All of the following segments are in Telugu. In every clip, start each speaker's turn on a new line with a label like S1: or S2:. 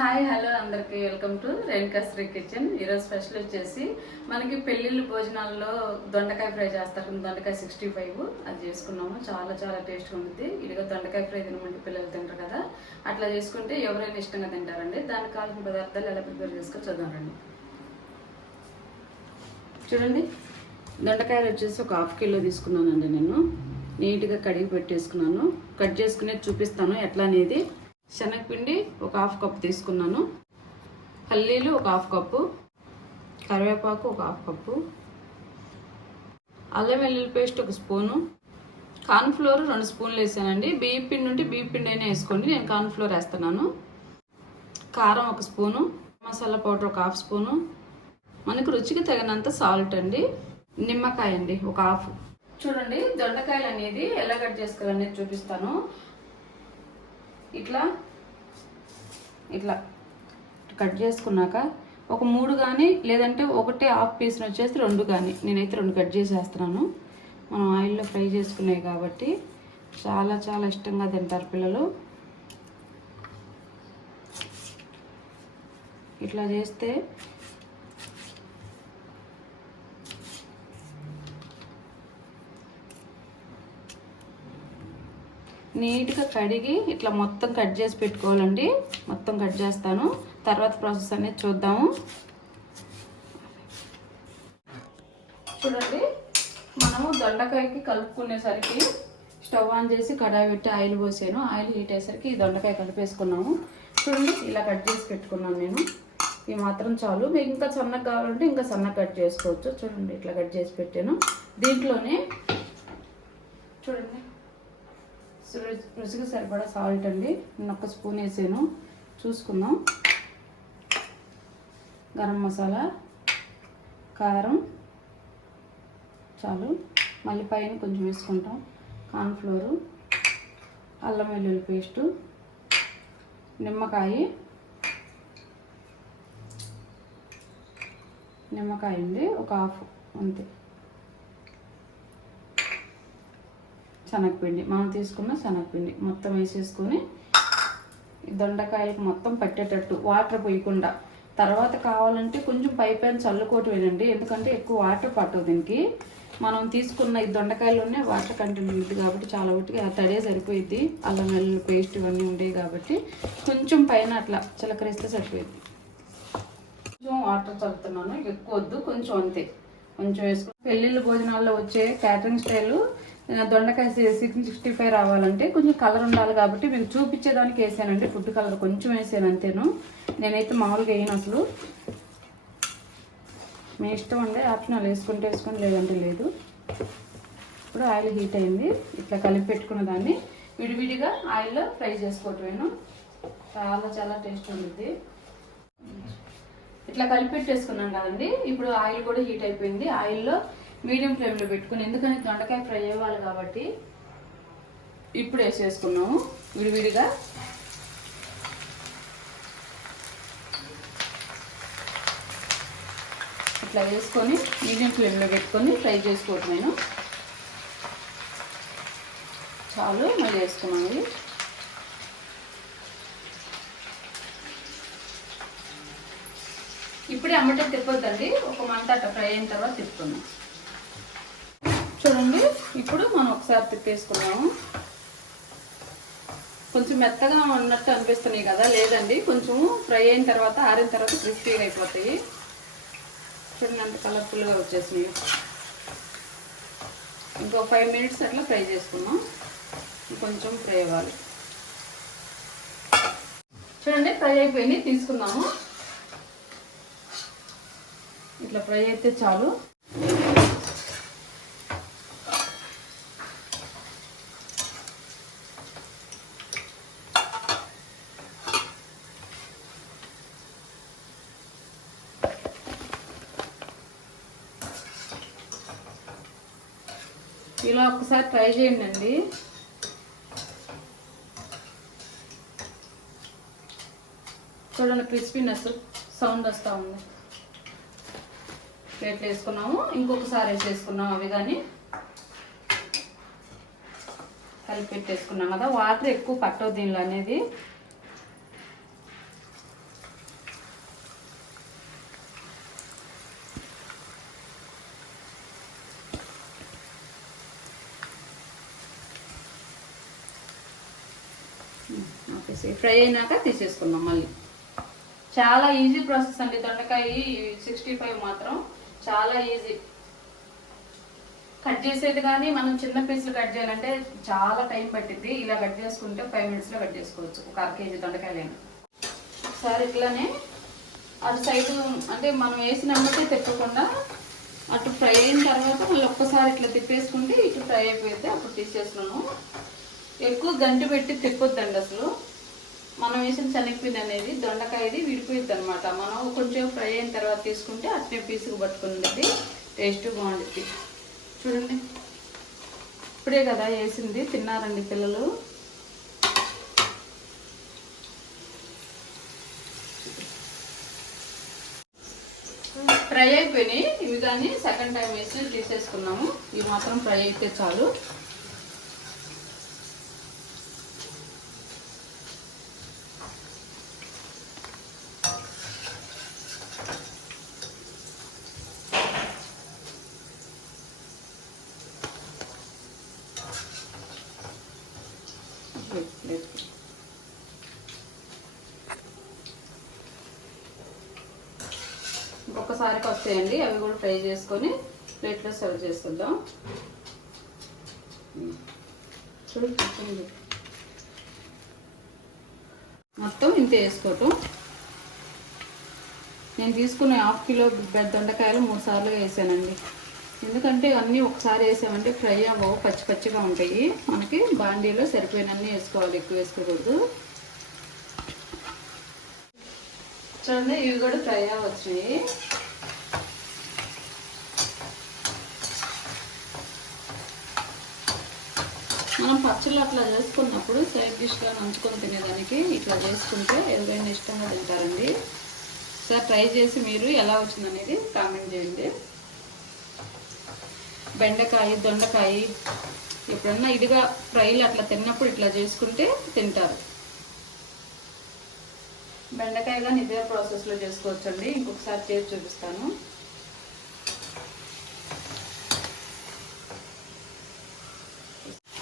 S1: హాయ్ హలో అందరికీ. వెల్కమ్ టు రేణుకాశ్రీ కిచెన్ ఈరోజు స్పెషల్ వచ్చేసి మనకి పెళ్ళిళ్ళు భోజనాల్లో దొండకాయ ఫ్రై చేస్తారు. దొండకాయ సిక్స్టీ ఫైవ్ అది చేసుకున్నాము. చాలా చాలా టేస్ట్గా ఉంటుంది ఇదిగో దొండకాయ ఫ్రై తినమంటే పిల్లలు తింటారు కదా. అట్లా చేసుకుంటే ఎవరైనా ఇష్టంగా తింటారండి. దానికి కావాల్సిన పదార్థాలు ఎలా ప్రిపేర్ చేసుకో చూద్దామండి చూడండి. దొండకాయలు వచ్చేసి ఒక హాఫ్ కిలో తీసుకున్నానండి నేను. నీట్గా కడిగి పెట్టేసుకున్నాను. కట్ చేసుకునేది చూపిస్తాను. ఎట్లా అనేది శనగపిండి ఒక హాఫ్ కప్ తీసుకున్నాను. పల్లీలు ఒక హాఫ్ కప్పు. కరివేపాకు ఒక హాఫ్ కప్పు. అల్లం వెల్లుల్లి పేస్ట్ ఒక స్పూను. కార్న్ఫ్లోర్ రెండు స్పూన్లు వేసానండి. బియ్య పిండి ఉంటే బియ్య పిండి అయినా వేసుకోండి. నేను కార్న్ఫ్లోర్ వేస్తున్నాను. కారం ఒక స్పూను. మసాలా పౌడర్ ఒక హాఫ్ స్పూను. మనకు రుచికి తగినంత సాల్ట్ అండి. నిమ్మకాయ అండి ఒక హాఫ్. చూడండి దొండకాయలు అనేది ఎలా కట్ చేసుకోవాలనేది చూపిస్తాను. ఇట్లా ఇట్లా కట్ చేసుకున్నాక ఒక మూడు కానీ లేదంటే ఒకటే హాఫ్ పీస్ని వచ్చేసి రెండు కానీ నేనైతే రెండు కట్ చేసేస్తున్నాను. మనం ఆయిల్లో ఫ్రై చేసుకునేవి కాబట్టి చాలా చాలా ఇష్టంగా తింటారు పిల్లలు. ఇట్లా చేస్తే నీట్గా కడిగి ఇట్లా మొత్తం కట్ చేసి పెట్టుకోవాలండి. మొత్తం కట్ చేస్తాను. తర్వాత ప్రాసెస్ అనేది చూద్దాము. చూడండి మనము దొండకాయకి కలుపుకునేసరికి స్టవ్ ఆన్ చేసి కడాయి పెట్టి ఆయిల్ పోసాను. ఆయిల్ హీట్ అయ్యేసరికి ఈ దొండకాయ కలిపేసుకున్నాము. చూడండి ఇలా కట్ చేసి పెట్టుకున్నాను నేను. ఇది మాత్రం చాలు. మీకు ఇంకా సన్నగా కావాలంటే ఇంకా సన్నగా కట్ చేసుకోవచ్చు. చూడండి ఇట్లా కట్ చేసి పెట్టాను. దీంట్లోనే చూడండి రుచికి సరిపడా సాల్ట్ అండి. నేను ఒక స్పూన్ వేసాను. చూసుకుందాం. గరం మసాలా కారం చాలు. మళ్ళీ పైన కొంచెం వేసుకుంటాం. కార్న్ఫ్లోరు అల్లం వెల్లుల్లి పేస్టు నిమ్మకాయ. నిమ్మకాయ అండి ఒక హాఫ్ అంతే. శనగపిండి. మనం తీసుకున్న శనగపిండి మొత్తం వేసేసుకొని ఈ దొండకాయలకు మొత్తం పట్టేటట్టు వాటర్ పోయకుండా. తర్వాత కావాలంటే కొంచెం పై పైన చల్లుకోటి వేయండి. ఎందుకంటే ఎక్కువ వాటర్ పట్టదు దీనికి. మనం తీసుకున్న ఈ దొండకాయలోనే వాటర్ కంటెంట్ ఉంటుంది కాబట్టి చాలా ఒకటి ఆ తడే సరిపోయింది అల్లం వెల్లుల్లి పేస్ట్ ఇవన్నీ ఉండేవి కాబట్టి కొంచెం పైన అట్లా చిలకరిస్తే సరిపోయింది కొంచెం వాటర్ చల్లుతున్నాను. ఎక్కువ వద్దు కొంచెం అంతే. కొంచెం వేసుకుని పెళ్ళిళ్ళ భోజనాల్లో వచ్చే క్యాటరింగ్ స్టైలు దొండకాయ సిక్స్ సిక్స్టీ ఫైవ్ రావాలంటే కొంచెం కలర్ ఉండాలి కాబట్టి మీకు చూపించేదానికి వేసానండి. ఫుడ్ కలర్ కొంచెం వేసాను అంతేను. నేనైతే మామూలుగా వేయను అసలు. మీ ఇష్టం అండి ఆప్షనల్ వేసుకుంటే వేసుకొని లేదంటే లేదు. ఇప్పుడు ఆయిల్ హీట్ అయింది. ఇట్లా కలిపి పెట్టుకున్న దాన్ని విడివిడిగా ఆయిల్లో ఫ్రై చేసుకోవటమేను. చాలా చాలా టేస్ట్ ఉంటుంది. ఇట్లా కలిపి పెట్టేసుకున్నాం కదండి. ఇప్పుడు ఆయిల్ కూడా హీట్ అయిపోయింది. ఆయిల్లో మీడియం ఫ్లేమ్లో పెట్టుకుని ఎందుకంటే దొండకాయ ఫ్రై అవ్వాలి కాబట్టి ఇప్పుడు వేసేసుకున్నాము విడివిడిగా. ఇట్లా వేసుకొని మీడియం ఫ్లేమ్లో పెట్టుకొని ఫ్రై చేసుకోవటం నేను. చాలు మళ్ళీ వేసుకున్నాము ఇప్పుడే అమ్మటే తిప్పొద్దండి ఒక మంట అట్లా ఫ్రై అయిన తర్వాత తిప్పుకుందాం. చూడండి ఇప్పుడు మనం ఒకసారి తిప్పేసుకున్నాము కొంచెం మెత్తగా ఉన్నట్టు అనిపిస్తున్నాయి కదా లేదండి. కొంచెం ఫ్రై అయిన తర్వాత ఆరిన తర్వాత క్రిస్పీగా అయిపోతాయి. చూడండి అంత కలర్ఫుల్గా వచ్చేసినాయి. ఇంకో ఫైవ్ మినిట్స్ అట్లా ఫ్రై చేసుకున్నాం కొంచెం ఫ్రై అవ్వాలి. చూడండి ఫ్రై అయిపోయింది. తీసుకున్నాము ఇట్లా ఫ్రై అయితే చాలు. ఇలా ఒకసారి ట్రై చేయండి అండి. చూడండి క్రిస్పీనెస్ సౌండ్ వస్తూ ఉంది. ప్లేట్లు వేసుకున్నాము. ఇంకొకసారి వేసేసుకున్నాము అవి కానీ. కలిపి పెట్టేసుకున్నాం కదా. వాటర్ ఎక్కువ పట్టవు దీనిలో అనేది. అనేసి ఫ్రై అయినాక తీసేసుకున్నాం మళ్ళీ. చాలా ఈజీ ప్రాసెస్ అండి. దొండకాయ సిక్స్టీ ఫైవ్ మాత్రం చాలా ఈజీ కట్ చేసేది కానీ మనం చిన్న పీసులు కట్ చేయాలంటే చాలా టైం పట్టింది ఇలా కట్ చేసుకుంటే ఫైవ్ మినిట్స్లో కట్ చేసుకోవచ్చు. ఒక అర కేజీ దొండకాయలేను. ఒకసారి ఇట్లానే అటు సైడ్ అంటే మనం వేసిన తిప్పకుండా అటు ఫ్రై అయిన తర్వాత మళ్ళీ ఒక్కసారి ఇట్లా తిప్పేసుకుంటే ఇటు ఫ్రై అయిపోతే అప్పుడు తీసేస్తున్నాను ఎక్కువ గంటి పెట్టి తిప్పొద్దండి అసలు. మనం వేసిన శనగపిండి అనేది దొండకాయది విడిపోయిద్ది అనమాట మనం కొంచెం ఫ్రై అయిన తర్వాత తీసుకుంటే అట్నే పీసుకు పట్టుకునేది టేస్ట్ బాగుంటుంది చూడండి. ఇప్పుడే కదా వేసింది. తిన్నారండి పిల్లలు. ఫ్రై అయిపోయినాయి. ఇవి కానీ సెకండ్ టైం వేసి తీసేసుకున్నాము. ఇవి మాత్రం ఫ్రై అయితే చాలు. ఒకసారికి వస్తాయండి అవి కూడా ఫ్రై చేసుకొని ప్లేట్లో సర్వ్ చేసుకుందాం. చూడండి. మొత్తం ఇంత వేసుకోవటం. నేను తీసుకున్న హాఫ్ కిలో పెద్ద దొండకాయలు మూడు సార్లు వేసానండి. ఎందుకంటే అన్నీ ఒకసారి వేసామంటే ఫ్రై అవ్వవు పచ్చి పచ్చిగా ఉంటాయి. మనకి బాండీలో సరిపోయినన్నీ వేసుకోవాలి ఎక్కువ వేసుకోకూడదు. చూడండి ఇవి కూడా ఫ్రై అవ్వచ్చాయి మనం పచ్చళ్ళు అట్లా చేసుకున్నప్పుడు సైడ్ డిష్గా నంచుకొని తినేదానికి ఇట్లా చేసుకుంటే ఎవరైనా ఇష్టంగా తింటారండి. సార్ ట్రై చేసి మీరు ఎలా వచ్చిందనేది కామెంట్ చేయండి. బెండకాయ దొండకాయ ఎప్పుడన్నా ఇదిగా ఫ్రైలు అట్లా తిన్నప్పుడు ఇట్లా చేసుకుంటే తింటారు. బెండకాయ కానీ ఇదే ప్రాసెస్లో చేసుకోవచ్చండి. ఇంకొకసారి చేసి చూపిస్తాను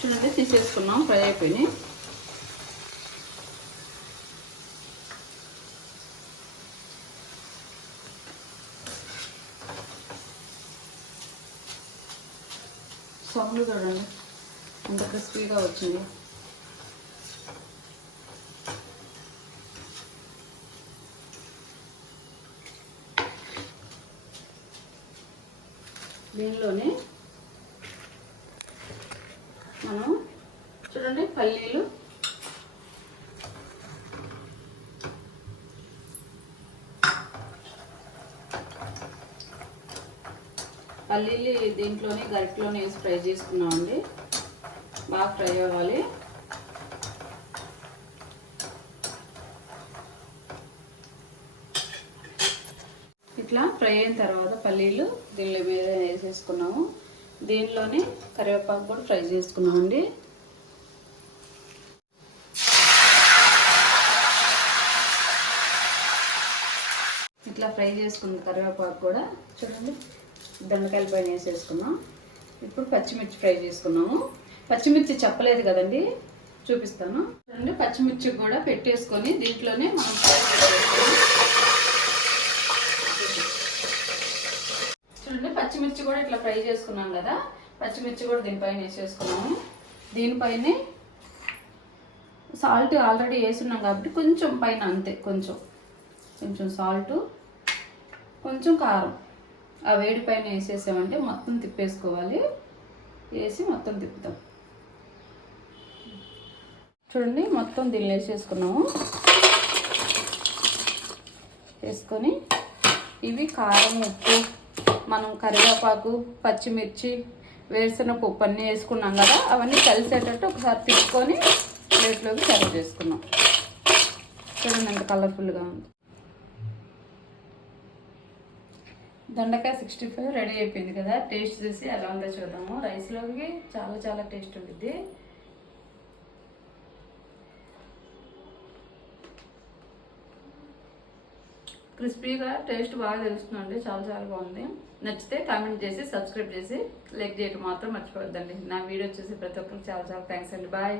S1: చూడండి తీసేసుకున్నాం ఫ్రై అయిపోయినాయి. సౌండ్ చూడండి. ఎంత క్రిస్పీగా వచ్చింది. దీనిలోనే మనం చూడండి పల్లీలు. పల్లీలు దీంట్లోనే గరిటలోనే వేసి ఫ్రై చేసుకున్నామండి బాగా ఫ్రై అవ్వాలి. ఇట్లా ఫ్రై అయిన తర్వాత పల్లీలు దీనిలో మీద వేసేసుకున్నాము. దీనిలోనే కరివేపాకు కూడా ఫ్రై చేసుకున్నామండి ఇట్లా ఫ్రై చేసుకున్న కరివేపాకు కూడా చూడండి. దొండకాయల పైన వేసేసుకున్నాం. ఇప్పుడు పచ్చిమిర్చి ఫ్రై చేసుకున్నాము. పచ్చిమిర్చి చెప్పలేదు కదండి. చూపిస్తాను. చూడండి పచ్చిమిర్చి కూడా పెట్టేసుకొని దీంట్లోనే మనం ఫ్రై చూడండి పచ్చిమిర్చి కూడా ఇట్లా ఫ్రై చేసుకున్నాం కదా. పచ్చిమిర్చి కూడా దీనిపైన వేసేసుకున్నాము. దీనిపైనే సాల్ట్ ఆల్రెడీ వేసున్నాం కాబట్టి కొంచెం పైన అంతే కొంచెం. కొంచెం సాల్ట్ కొంచెం కారం. ఆ వేడి పైన వేసేసామంటే మొత్తం తిప్పేసుకోవాలి. వేసి మొత్తం తిప్పుతాం. చూడండి మొత్తం దీన్ని వేసేసుకున్నాము. వేసుకొని ఇవి కారం ఉప్పు మనం కరివేపాకు పచ్చిమిర్చి వేరుశెనగ పప్పు అన్నీ వేసుకున్నాం కదా అవన్నీ కలిసేటట్టు ఒకసారి తిప్పుకొని ప్లేట్లోకి సర్వ్ చేసుకున్నాం. చూడండి ఎంత కలర్ఫుల్గా ఉంది. దొండకాయ సిక్స్టీ ఫైవ్ రెడీ అయిపోయింది కదా. టేస్ట్ చూసి ఎలా ఉందో చూద్దాము. రైస్లోకి చాలా చాలా టేస్ట్ ఉంటుంది క్రిస్పీగా టేస్ట్ బాగా తెలుస్తుందండి. చాలా చాలా బాగుంది. నచ్చితే కామెంట్ చేసి సబ్స్క్రైబ్ చేసి లైక్ చేయడం మాత్రం మర్చిపోవద్దండి. నా వీడియో చూసి ప్రతి ఒక్కరికి చాలా చాలా థ్యాంక్స్ అండి. బాయ్.